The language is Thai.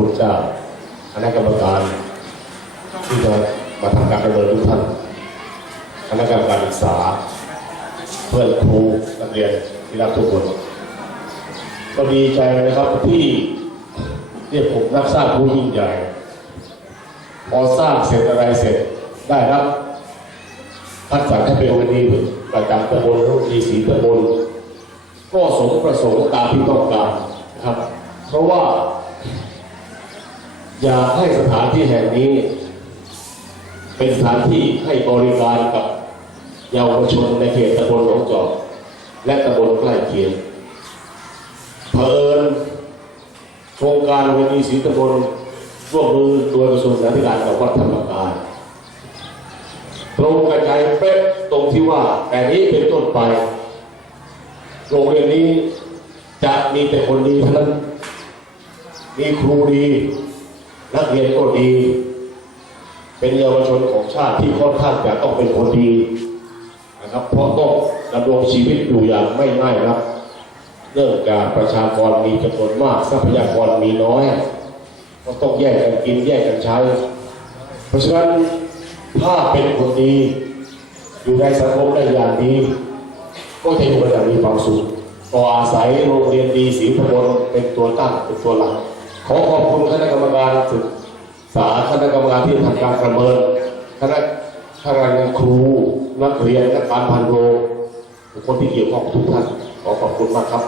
คุณเจ้าคณะกรรมการที่จะมาทำการประเมินทุกท่านคณะกรรมการศึกษา เพื่อนครูนักเรียนที่รักทุกคนก็ดีใจนะครับที่เรียกผมนักสร้างผู้ยิ่งใหญ่ พอสร้างเสร็จอะไรเสร็จได้รับพัดฝันให้เป็นวันดีประจำตำบลรุ่นดีศรีตำบลก็สมประสงค์ตามที่ต้องการนะครับ เพราะว่า อยากให้สถานที่แห่งนี้ เป็นสถานที่ให้บริการกับเยาวชนในเขตตำบลหนองจอก และตำบลใกล้เคียงเผอิญโครงการวันดีศรีตำบลร่วมมือโดยกระทรวงศึกษาธิการกับวัดธรรมกายตรงกระจายเป๊ะตรงที่ว่าแต่นี้เป็นต้นไปโรงเรียนนี้จะมีแต่คนดีเท่านั้นมีครูดี นักเรียนก็ดี เป็นเยาวชนของชาติที่ค่อนข้างจะต้องเป็นคนดีนะครับเพราะต้องดำรงชีวิตอยู่อย่างไม่ง่ายนักเนื่องจากประชากรมีจำนวนมากทรัพยากรมีน้อยก็ต้องแยกกันกินแยกกันใช้ เพราะฉะนั้นถ้าเป็นคนดี อยู่ในสังคมได้อย่างดี ก็จะอยู่กันอย่างมีความสุขก็อาศัยโรงเรียนดีศรีพบลเป็นตัวตั้งเป็นตัวหลัก ขอขอบคุณคณะกรรมการศึกษาคณะกรรมการที่ทำการประเมินคณะข้าราชการครูนักเรียนนักการพันโรงบุคคลที่เกี่ยวข้องทุกท่านขอขอบคุณมากครับ